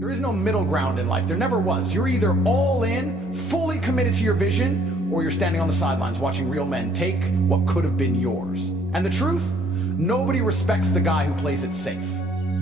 There is no middle ground in life. There never was. You're either all in, fully committed to your vision, or you're standing on the sidelines watching real men take what could have been yours. And the truth? Nobody respects the guy who plays it safe.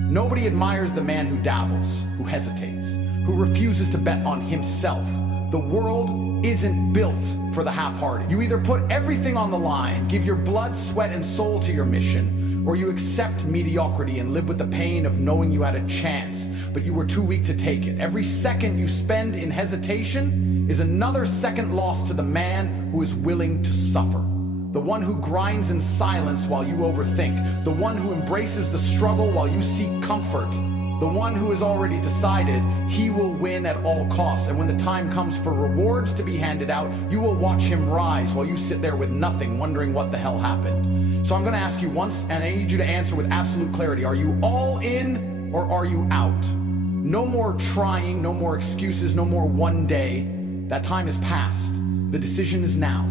Nobody admires the man who dabbles, who hesitates, who refuses to bet on himself. The world isn't built for the half-hearted. You either put everything on the line, give your blood, sweat, and soul to your mission, or you accept mediocrity and live with the pain of knowing you had a chance, but you were too weak to take it. Every second you spend in hesitation is another second lost to the man who is willing to suffer. The one who grinds in silence while you overthink. The one who embraces the struggle while you seek comfort. The one who has already decided he will win at all costs. And when the time comes for rewards to be handed out, you will watch him rise while you sit there with nothing, wondering what the hell happened. So I'm going to ask you once, and I need you to answer with absolute clarity. Are you all in or are you out? No more trying, no more excuses, no more one day. That time is past. The decision is now.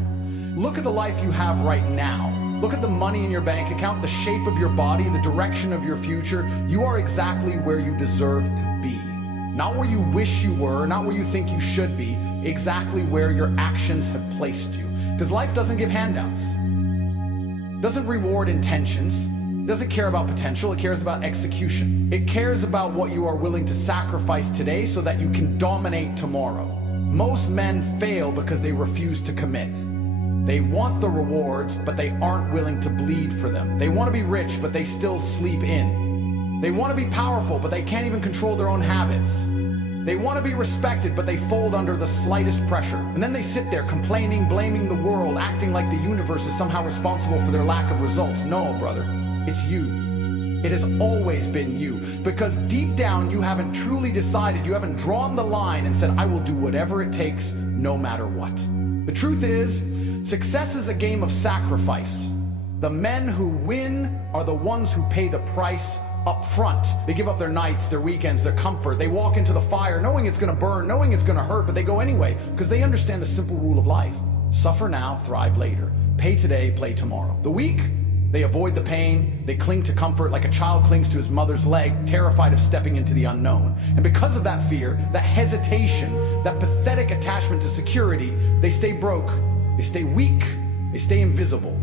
Look at the life you have right now. Look at the money in your bank account, the shape of your body, the direction of your future. You are exactly where you deserve to be. Not where you wish you were, not where you think you should be, exactly where your actions have placed you. Because life doesn't give handouts. Doesn't reward intentions. Doesn't care about potential. It cares about execution. It cares about what you are willing to sacrifice today so that you can dominate tomorrow. Most men fail because they refuse to commit. They want the rewards, but they aren't willing to bleed for them. They want to be rich, but they still sleep in. They want to be powerful, but they can't even control their own habits. They want to be respected, but they fold under the slightest pressure. And then they sit there complaining, blaming the world, acting like the universe is somehow responsible for their lack of results. No, brother, it's you. It has always been you. Because deep down, you haven't truly decided, you haven't drawn the line and said, I will do whatever it takes, no matter what. The truth is, success is a game of sacrifice. The men who win are the ones who pay the price up front. They give up their nights, their weekends, their comfort. They walk into the fire knowing it's going to burn, knowing it's going to hurt, but they go anyway because they understand the simple rule of life. Suffer now, thrive later. Pay today, play tomorrow. The weak, they avoid the pain. They cling to comfort like a child clings to his mother's leg, terrified of stepping into the unknown. And because of that fear, that hesitation, that pathetic attachment to security, they stay broke. They stay weak, they stay invisible.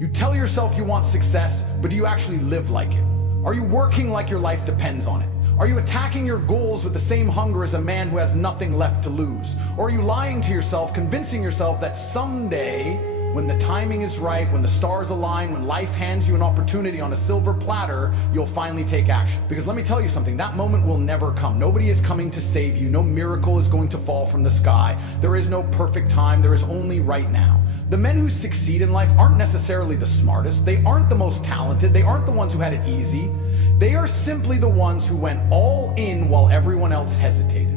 You tell yourself you want success, but do you actually live like it? Are you working like your life depends on it? Are you attacking your goals with the same hunger as a man who has nothing left to lose? Or are you lying to yourself, convincing yourself that someday, when the timing is right, when the stars align, when life hands you an opportunity on a silver platter, you'll finally take action? Because let me tell you something, that moment will never come. Nobody is coming to save you. No miracle is going to fall from the sky. There is no perfect time. There is only right now. The men who succeed in life aren't necessarily the smartest. They aren't the most talented. They aren't the ones who had it easy. They are simply the ones who went all in while everyone else hesitated.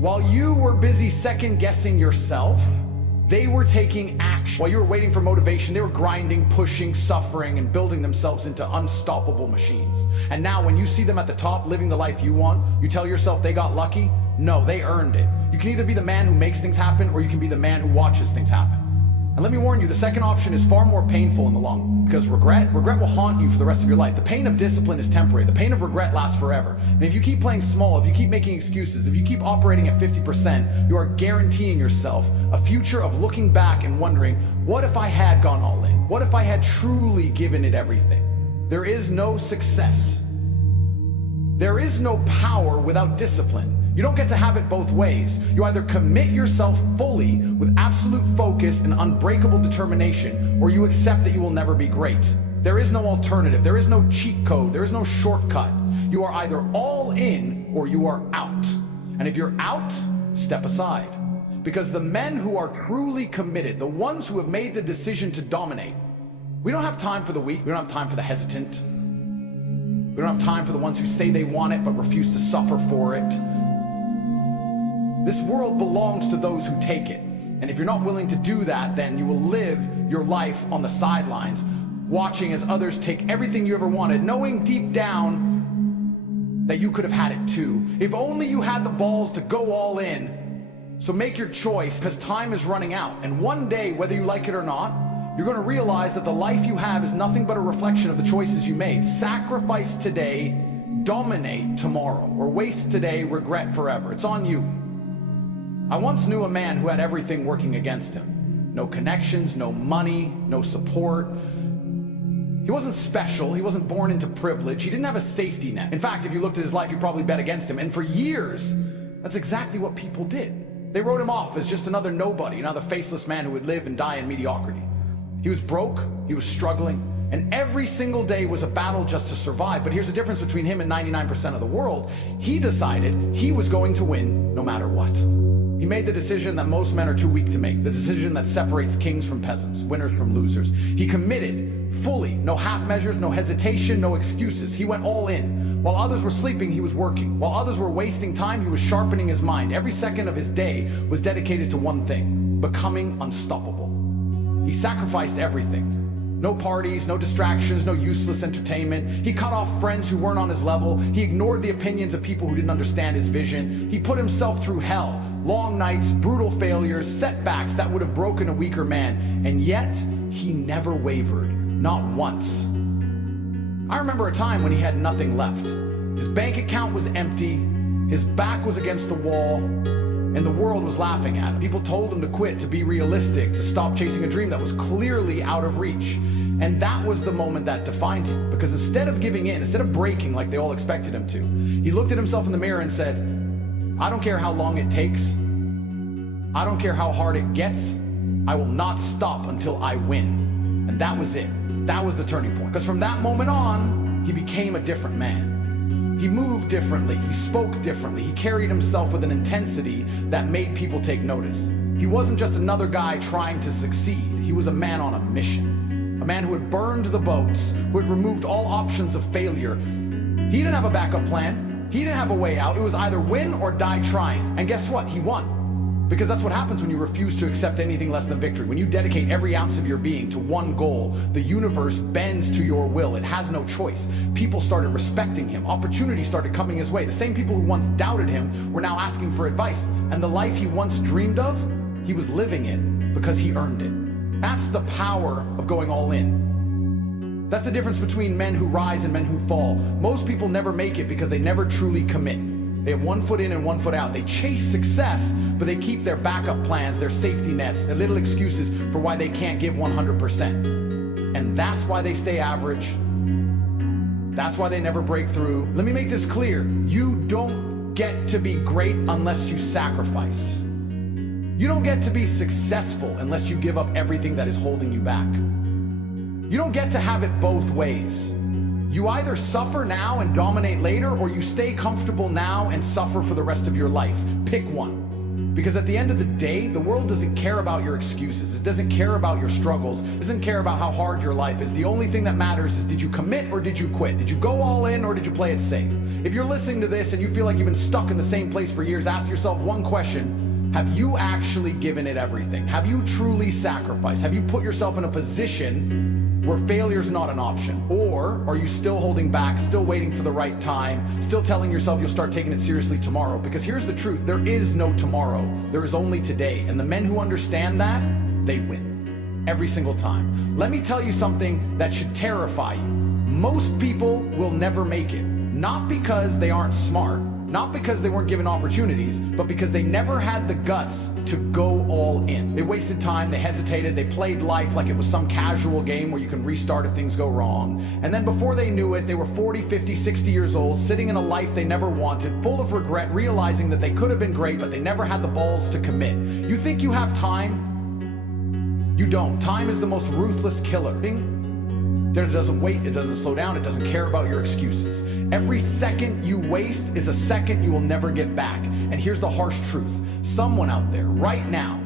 While you were busy second-guessing yourself, they were taking action. While you were waiting for motivation, they were grinding, pushing, suffering, and building themselves into unstoppable machines. And now when you see them at the top living the life you want, you tell yourself they got lucky? No, they earned it. You can either be the man who makes things happen, or you can be the man who watches things happen. And let me warn you, the second option is far more painful in the long run, because regret will haunt you for the rest of your life. The pain of discipline is temporary. The pain of regret lasts forever. And if you keep playing small, if you keep making excuses, if you keep operating at 50%, you are guaranteeing yourself a future of looking back and wondering, what if I had gone all in? What if I had truly given it everything? There is no success. There is no power without discipline. You don't get to have it both ways. You either commit yourself fully with absolute focus and unbreakable determination, or you accept that you will never be great. There is no alternative. There is no cheat code. There is no shortcut. You are either all in or you are out. And if you're out, step aside. Because the men who are truly committed, the ones who have made the decision to dominate, we don't have time for the weak. We don't have time for the hesitant. We don't have time for the ones who say they want it but refuse to suffer for it. This world belongs to those who take it. And if you're not willing to do that, then you will live your life on the sidelines, watching as others take everything you ever wanted, knowing deep down that you could have had it too. If only you had the balls to go all in. So make your choice, because time is running out. And one day, whether you like it or not, you're going to realize that the life you have is nothing but a reflection of the choices you made. Sacrifice today, dominate tomorrow or waste today, regret forever. It's on you. I once knew a man who had everything working against him. No connections, no money, no support. He wasn't special. He wasn't born into privilege. He didn't have a safety net. In fact, if you looked at his life, you probably bet against him. And for years, that's exactly what people did. They wrote him off as just another nobody, another faceless man who would live and die in mediocrity. He was broke, he was struggling, and every single day was a battle just to survive. But here's the difference between him and 99% of the world. He decided he was going to win no matter what. He made the decision that most men are too weak to make, the decision that separates kings from peasants, winners from losers. He committed fully, no half measures, no hesitation, no excuses. He went all in. While others were sleeping, he was working. While others were wasting time, he was sharpening his mind. Every second of his day was dedicated to one thing: becoming unstoppable. He sacrificed everything. No parties, no distractions, no useless entertainment. He cut off friends who weren't on his level. He ignored the opinions of people who didn't understand his vision. He put himself through hell. Long nights, brutal failures, setbacks that would have broken a weaker man. And yet, he never wavered, not once. I remember a time when he had nothing left. His bank account was empty, his back was against the wall, and the world was laughing at him. People told him to quit, to be realistic, to stop chasing a dream that was clearly out of reach. And that was the moment that defined him. Because instead of giving in, instead of breaking like they all expected him to, he looked at himself in the mirror and said, I don't care how long it takes. I don't care how hard it gets. I will not stop until I win. And that was it. That was the turning point. Because from that moment on, he became a different man. He moved differently. He spoke differently. He carried himself with an intensity that made people take notice. He wasn't just another guy trying to succeed. He was a man on a mission. A man who had burned the boats, who had removed all options of failure. He didn't have a backup plan. He didn't have a way out. It was either win or die trying. And guess what? He won. Because that's what happens when you refuse to accept anything less than victory. When you dedicate every ounce of your being to one goal, the universe bends to your will. It has no choice. People started respecting him. Opportunities started coming his way. The same people who once doubted him were now asking for advice. And the life he once dreamed of, he was living it because he earned it. That's the power of going all in. That's the difference between men who rise and men who fall. Most people never make it because they never truly commit. They have one foot in and one foot out. They chase success, but they keep their backup plans, their safety nets, their little excuses for why they can't give 100%. And that's why they stay average. That's why they never break through. Let me make this clear. You don't get to be great unless you sacrifice. You don't get to be successful unless you give up everything that is holding you back. You don't get to have it both ways. You either suffer now and dominate later, or you stay comfortable now and suffer for the rest of your life. Pick one. Because at the end of the day, the world doesn't care about your excuses. It doesn't care about your struggles. It doesn't care about how hard your life is. The only thing that matters is, did you commit or did you quit? Did you go all in or did you play it safe? If you're listening to this and you feel like you've been stuck in the same place for years, ask yourself one question. Have you actually given it everything? Have you truly sacrificed? Have you put yourself in a position where failure's not an option? Or are you still holding back, still waiting for the right time, still telling yourself you'll start taking it seriously tomorrow? Because here's the truth, there is no tomorrow, there is only today. And the men who understand that, they win. Every single time. Let me tell you something that should terrify you. Most people will never make it. Not because they aren't smart, not because they weren't given opportunities, but because they never had the guts to go all in. They wasted time, they hesitated, they played life like it was some casual game where you can restart if things go wrong. And then before they knew it, they were 40, 50, 60 years old, sitting in a life they never wanted, full of regret, realizing that they could have been great, but they never had the balls to commit. You think you have time? You don't. Time is the most ruthless killer. It doesn't wait, it doesn't slow down, it doesn't care about your excuses. Every second you waste is a second you will never get back. And here's the harsh truth. Someone out there right now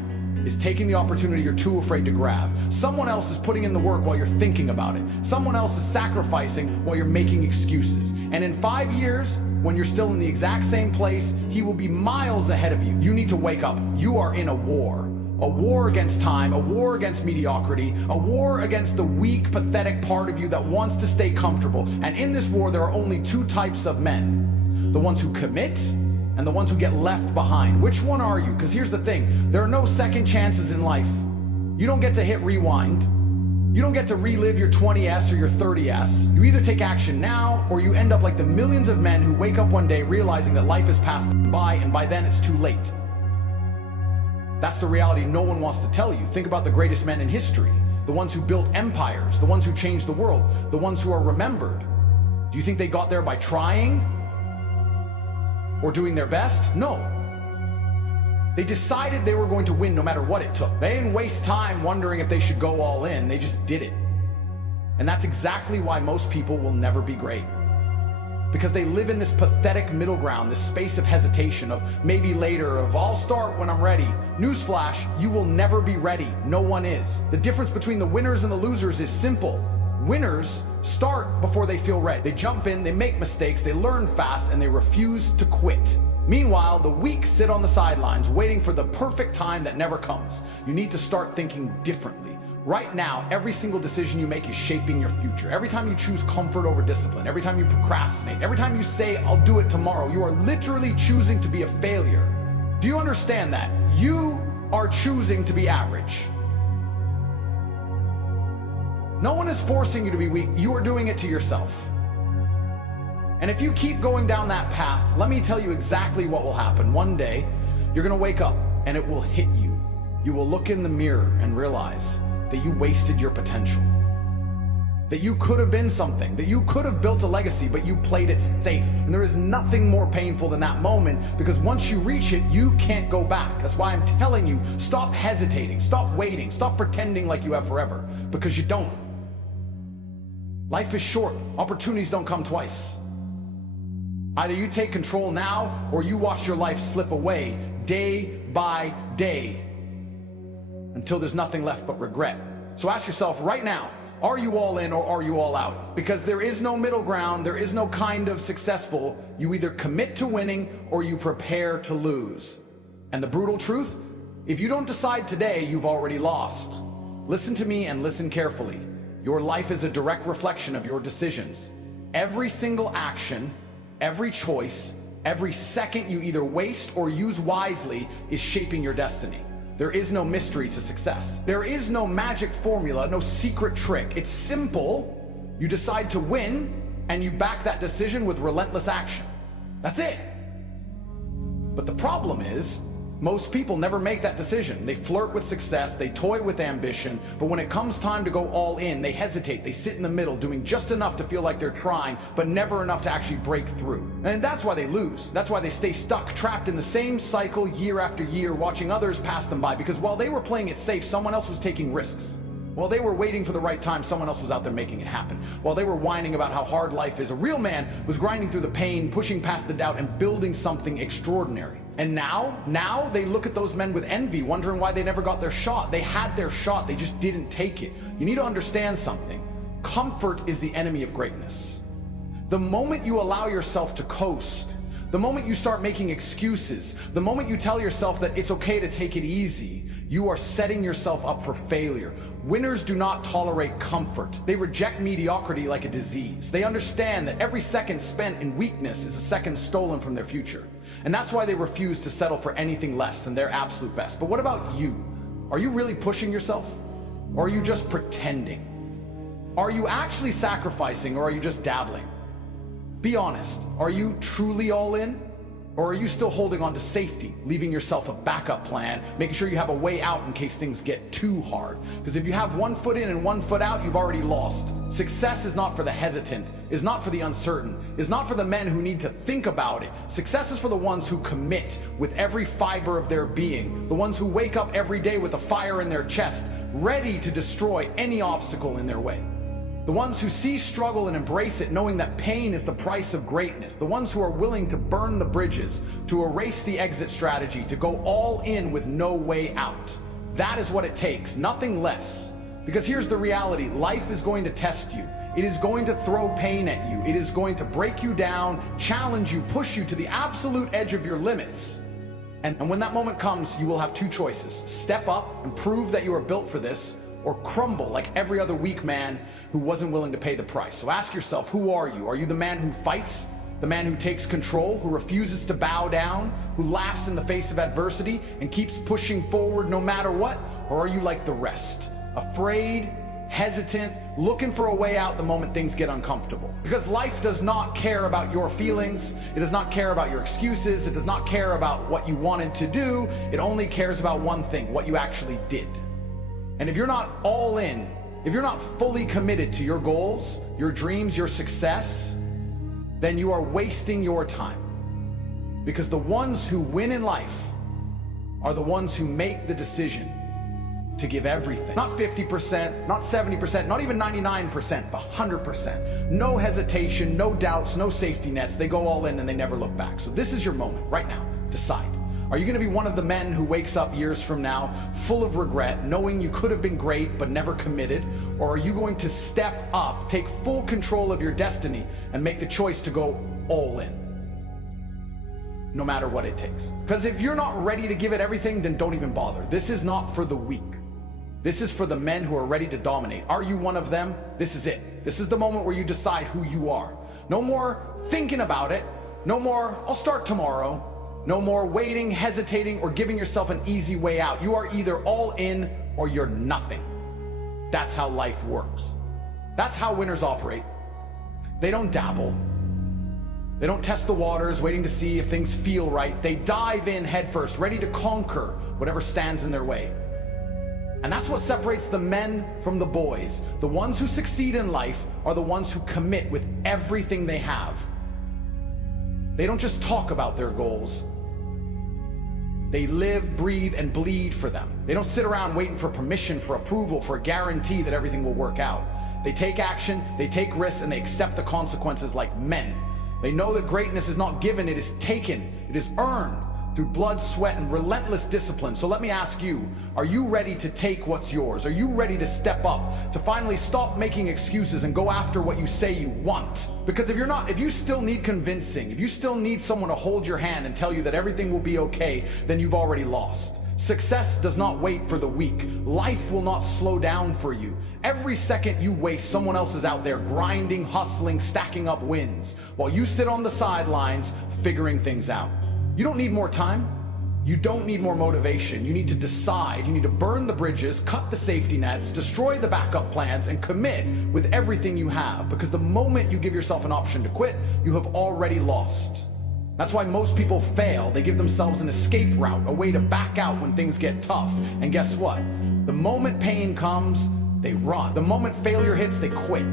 is taking the opportunity you're too afraid to grab. Someone else is putting in the work while you're thinking about it. Someone else is sacrificing while you're making excuses. And in 5 years, when you're still in the exact same place, he will be miles ahead of you. You need to wake up. You are in a war. A war against time, a war against mediocrity, a war against the weak, pathetic part of you that wants to stay comfortable. And in this war, there are only two types of men. The ones who commit and the ones who get left behind. Which one are you? Because here's the thing, there are no second chances in life. You don't get to hit rewind. You don't get to relive your 20s or your 30s. You either take action now, or you end up like the millions of men who wake up one day realizing that life has passed them by, and by then it's too late. That's the reality no one wants to tell you. Think about the greatest men in history, the ones who built empires, the ones who changed the world, the ones who are remembered. Do you think they got there by trying or doing their best? No. They decided they were going to win no matter what it took. They didn't waste time wondering if they should go all in. They just did it. And that's exactly why most people will never be great. Because they live in this pathetic middle ground, this space of hesitation, of maybe later, of I'll start when I'm ready. Newsflash, you will never be ready. No one is. The difference between the winners and the losers is simple. Winners start before they feel ready. They jump in, they make mistakes, they learn fast, and they refuse to quit. Meanwhile, the weak sit on the sidelines waiting for the perfect time that never comes. You need to start thinking differently. Right now, every single decision you make is shaping your future. Every time you choose comfort over discipline, every time you procrastinate, every time you say, I'll do it tomorrow, you are literally choosing to be a failure. Do you understand that? You are choosing to be average. No one is forcing you to be weak. You are doing it to yourself. And if you keep going down that path, let me tell you exactly what will happen. One day, you're gonna wake up and it will hit you. You will look in the mirror and realize that you wasted your potential. That you could have been something, that you could have built a legacy, but you played it safe. And there is nothing more painful than that moment, because once you reach it, you can't go back. That's why I'm telling you, stop hesitating, stop waiting, stop pretending like you have forever, because you don't. Life is short. Opportunities don't come twice. Either you take control now, or you watch your life slip away day by day until there's nothing left but regret. So ask yourself right now, are you all in or are you all out? Because there is no middle ground, there is no kind of successful. You either commit to winning or you prepare to lose. And the brutal truth, if you don't decide today, you've already lost. Listen to me and listen carefully. Your life is a direct reflection of your decisions. Every single action, every choice, every second you either waste or use wisely is shaping your destiny. There is no mystery to success. There is no magic formula, no secret trick. It's simple. You decide to win and you back that decision with relentless action. That's it. But the problem is, most people never make that decision. They flirt with success, they toy with ambition, but when it comes time to go all in, they hesitate, they sit in the middle, doing just enough to feel like they're trying, but never enough to actually break through. And that's why they lose. That's why they stay stuck, trapped in the same cycle year after year, watching others pass them by, because while they were playing it safe, someone else was taking risks. While they were waiting for the right time, someone else was out there making it happen. While they were whining about how hard life is, a real man was grinding through the pain, pushing past the doubt, and building something extraordinary. And now they look at those men with envy, wondering why they never got their shot. They had their shot, they just didn't take it. You need to understand something. Comfort is the enemy of greatness. The moment you allow yourself to coast, the moment you start making excuses, the moment you tell yourself that it's okay to take it easy, you are setting yourself up for failure. Winners do not tolerate comfort. They reject mediocrity like a disease. They understand that every second spent in weakness is a second stolen from their future. And that's why they refuse to settle for anything less than their absolute best. But what about you? Are you really pushing yourself? Or are you just pretending? Are you actually sacrificing, or are you just dabbling? Be honest. Are you truly all in? Or are you still holding on to safety, leaving yourself a backup plan, making sure you have a way out in case things get too hard? Because if you have one foot in and one foot out, you've already lost. Success is not for the hesitant, is not for the uncertain, is not for the men who need to think about it. Success is for the ones who commit with every fiber of their being, the ones who wake up every day with a fire in their chest, ready to destroy any obstacle in their way. The ones who see struggle and embrace it, knowing that pain is the price of greatness. The ones who are willing to burn the bridges, to erase the exit strategy, to go all in with no way out. That is what it takes, nothing less. Because here's the reality, life is going to test you. It is going to throw pain at you. It is going to break you down, challenge you, push you to the absolute edge of your limits. And when that moment comes, you will have two choices. Step up and prove that you are built for this, or crumble like every other weak man who wasn't willing to pay the price. So ask yourself, who are you? Are you the man who fights? The man who takes control, who refuses to bow down, who laughs in the face of adversity and keeps pushing forward no matter what? Or are you like the rest? Afraid, hesitant, looking for a way out the moment things get uncomfortable. Because life does not care about your feelings. It does not care about your excuses. It does not care about what you wanted to do. It only cares about one thing, what you actually did. And if you're not all in, if you're not fully committed to your goals, your dreams, your success, then you are wasting your time. Because the ones who win in life are the ones who make the decision to give everything. Not 50%, not 70%, not even 99%, but 100%. No hesitation, no doubts, no safety nets. They go all in and they never look back. So this is your moment right now. Decide. Are you going to be one of the men who wakes up years from now full of regret, knowing you could have been great but never committed? Or are you going to step up, take full control of your destiny, and make the choice to go all in? No matter what it takes. Because if you're not ready to give it everything, then don't even bother. This is not for the weak. This is for the men who are ready to dominate. Are you one of them? This is it. This is the moment where you decide who you are. No more thinking about it. No more, I'll start tomorrow. No more waiting, hesitating, or giving yourself an easy way out. You are either all in or you're nothing. That's how life works. That's how winners operate. They don't dabble. They don't test the waters, waiting to see if things feel right. They dive in headfirst, ready to conquer whatever stands in their way. And that's what separates the men from the boys. The ones who succeed in life are the ones who commit with everything they have. They don't just talk about their goals. They live, breathe, and bleed for them. They don't sit around waiting for permission, for approval, for a guarantee that everything will work out. They take action, they take risks, and they accept the consequences like men. They know that greatness is not given, it is taken, it is earned through blood, sweat, and relentless discipline. So let me ask you, are you ready to take what's yours? Are you ready to step up, to finally stop making excuses and go after what you say you want? Because if you're not, if you still need convincing, if you still need someone to hold your hand and tell you that everything will be okay, then you've already lost. Success does not wait for the weak. Life will not slow down for you. Every second you waste, someone else is out there grinding, hustling, stacking up wins, while you sit on the sidelines figuring things out. You don't need more time. You don't need more motivation. You need to decide. You need to burn the bridges, cut the safety nets, destroy the backup plans, and commit with everything you have. Because the moment you give yourself an option to quit, you have already lost. That's why most people fail. They give themselves an escape route, a way to back out when things get tough. And guess what? The moment pain comes, they run. The moment failure hits, they quit.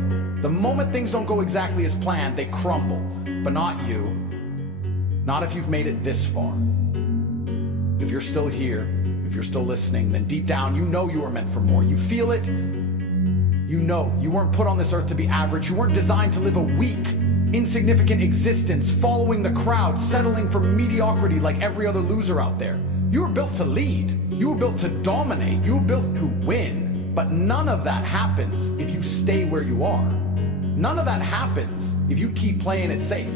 The moment things don't go exactly as planned, they crumble. But not you. Not if you've made it this far. If you're still here, if you're still listening, then deep down, you know you were meant for more. You feel it. You know you weren't put on this earth to be average. You weren't designed to live a weak, insignificant existence, following the crowd, settling for mediocrity like every other loser out there. You were built to lead. You were built to dominate. You were built to win. But none of that happens if you stay where you are. None of that happens if you keep playing it safe.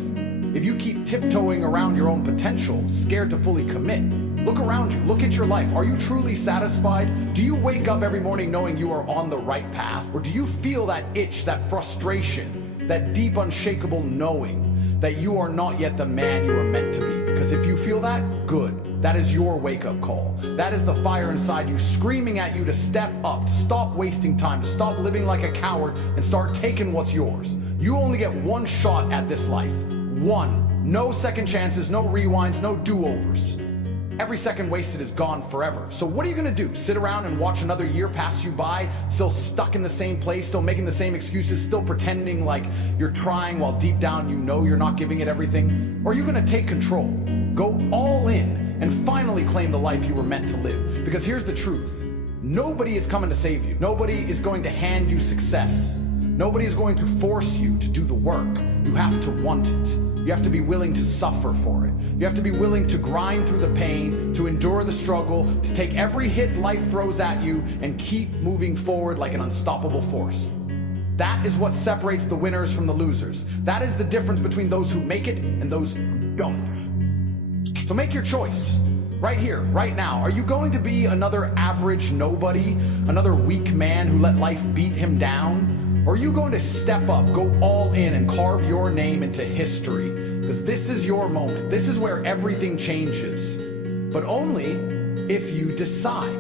If you keep tiptoeing around your own potential, scared to fully commit. Look around you, look at your life. Are you truly satisfied? Do you wake up every morning knowing you are on the right path? Or do you feel that itch, that frustration, that deep, unshakable knowing that you are not yet the man you are meant to be? Because if you feel that, good. That is your wake-up call. That is the fire inside you screaming at you to step up, to stop wasting time, to stop living like a coward and start taking what's yours. You only get one shot at this life. One. No second chances, no rewinds, no do-overs. Every second wasted is gone forever. So what are you gonna do? Sit around and watch another year pass you by, still stuck in the same place, still making the same excuses, still pretending like you're trying while deep down you know you're not giving it everything? Or are you gonna take control, go all in, and finally claim the life you were meant to live? Because here's the truth. Nobody is coming to save you. Nobody is going to hand you success. Nobody is going to force you to do the work. You have to want it. You have to be willing to suffer for it. You have to be willing to grind through the pain, to endure the struggle, to take every hit life throws at you and keep moving forward like an unstoppable force. That is what separates the winners from the losers. That is the difference between those who make it and those who don't. So make your choice. Right here, right now. Are you going to be another average nobody, another weak man who let life beat him down? Or are you going to step up, go all in, and carve your name into history? Because this is your moment. This is where everything changes. But only if you decide.